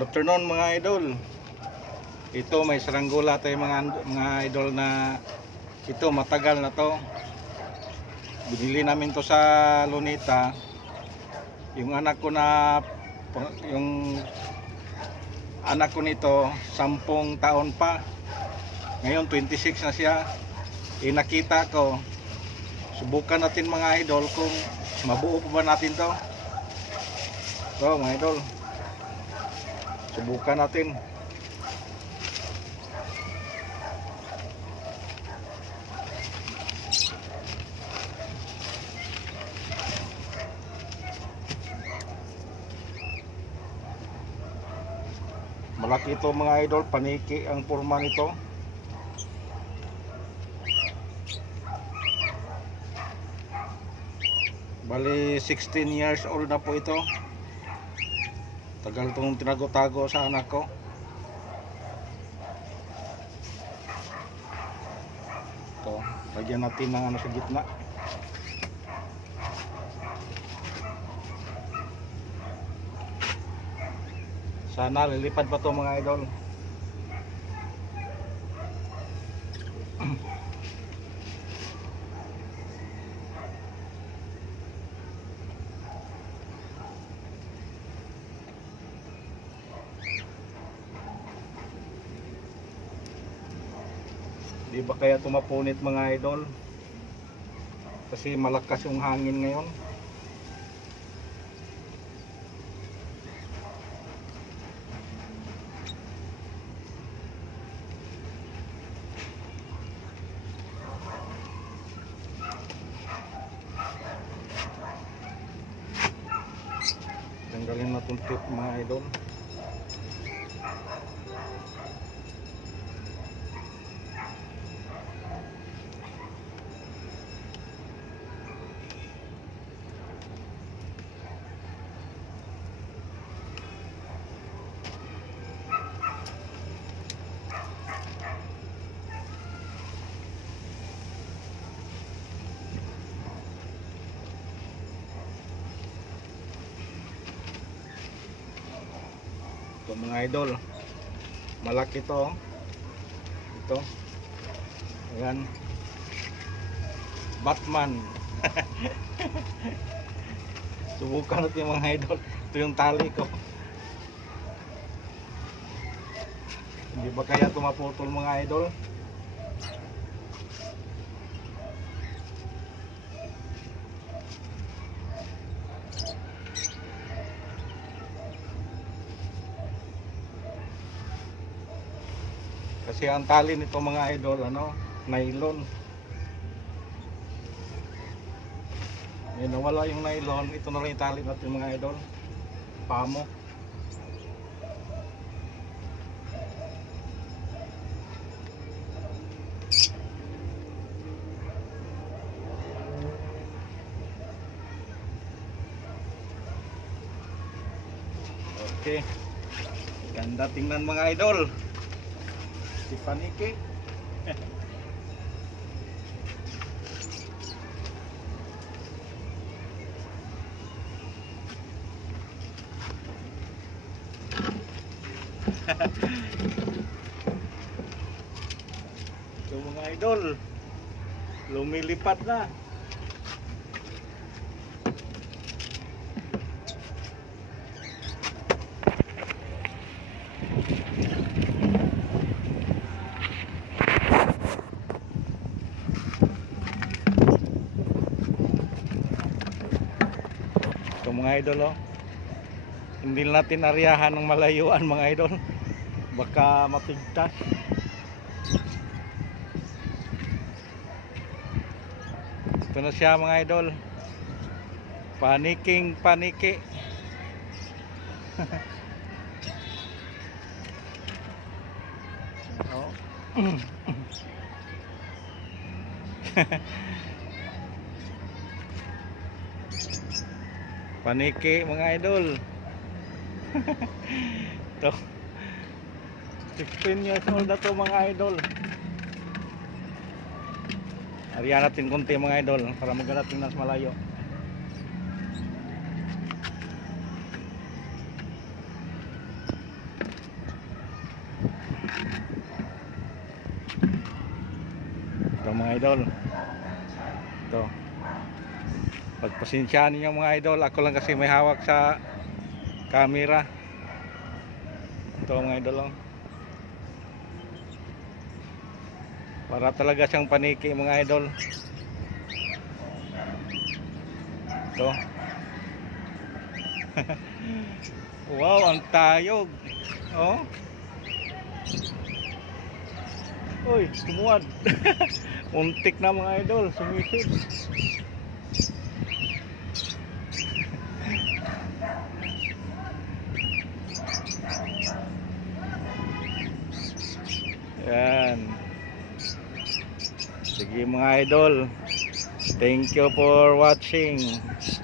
Good afternoon mga idol. Ito may saranggola tayo mga idol na ito matagal na to. Binili namin to sa Lunita. Yung anak ko nito 10 taon pa. Ngayon 26 na siya. Nakita ko. Subukan natin mga idol kung mabuo pa ba natin to. So mga idol, subukan natin. Malaki ito mga idol, paniki ang forma nito. Bali 16 years old na po ito. Tagal itong tinago-tago sa anak ko. Ito, lagyan natin ng ano sa gitna. Sana lilipad pa to mga idol. Di ba kaya tumapunit mga idol? Kasi malakas yung hangin ngayon. Tanggalin na itong tip mga idol. Ito mga idol, malaki to. Ito, ayan, Batman. Subukan natin mga idol. Ito yung tali ko. Hindi ba kaya tumaputol mga idol? Kasi ang tali nito mga idol, nylon. Yan, nawala yung nylon. Ito na lang yung tali natin mga idol. Pamo. Okay. Ganda tingnan mga idol. Si paniki. So mga idol, lumilipad na. So mga idol, hindi natin ariyahan ng malayuan mga idol, baka mapigtas. Ito na siya mga idol, paniki. Oh. Paniki mga idol. Ito 16 years old na to mga idol. Ariyan natin konti mga idol para magalating nas malayo. mga idol. Ito. Pagpasensyaan ninyo mga idol, ako lang kasi may hawak sa camera. Ito mga idol, oh. Para talaga siyang paniki mga idol. Ito. Wow, ang tayog. Oh. Uy, kumuwad. Muntik na mga idol, sumisid. Yan. Sige mga idol. Thank you for watching.